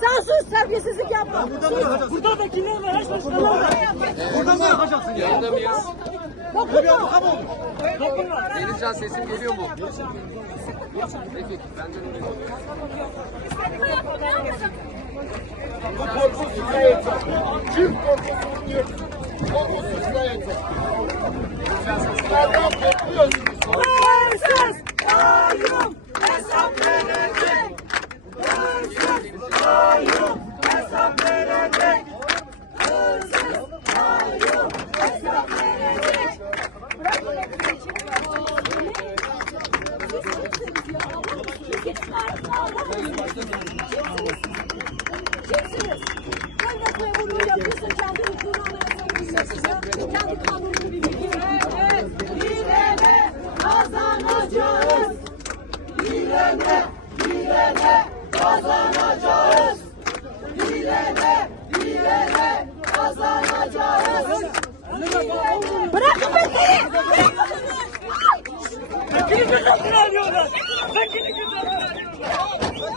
Sen sus, terbiyesizlik yapma. Burada da kimler var? Buradan mı yapacaksın ya? Yayında mıyız? Dokunma. Dokunma. Denizcan sesim geliyor mu? Peki, bence de Korkusuzluğa yeter. Kim korkusuzluğunu yeter? Korkusuzluğa yeter. Sizlerden bekliyorsunuz. Hırsız kayyum hesap verecek. Hırsız kayyum hesap verecek. Hırsız kayyum hesap verecek. Kimsiniz? Devlet memurluğu yapıyorsa kendi hukukunu anlayabilirsiniz. Kendi kanununu bilirsiniz. Evet, bilene kazanacağız. Bilene kazanacağız. Bilene kazanacağız. Bırakın beni! Vekili gözaltına alıyorlar. Vekili gözaltına alıyorlar.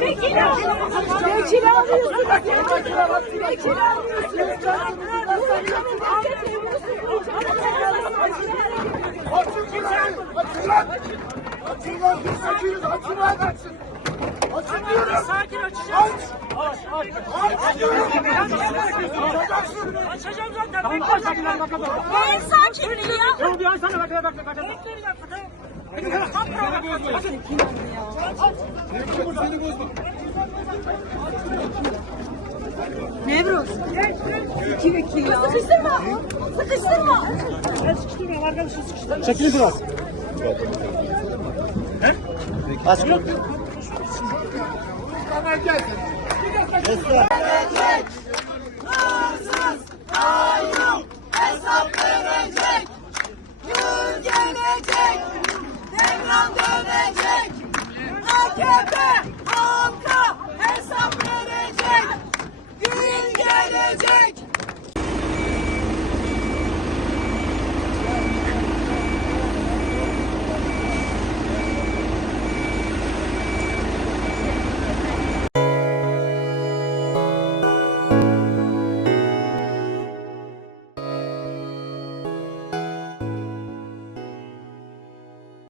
Vekil alıyorsunuz. Vekil alıyorsunuz. Açın lan, biz sakiniz, açın lan, açın. Açın diyorum. Sakin açacağım. Aç. Açacağım zaten. Bekle. Neyin sakinliği ya? Dur bir an sana bekle. Nevruz. İki vekil ya. Sıkıştırma. Sıkıştırma. Ben sıkıştırmıyorum arkadaşım sıkıştırmıyorum. Çekilin biraz. Aç. Bana gelsin. Verecek. Hırsız kayyum hesap verecek. Gün gelecek. Devran dönecek. AKP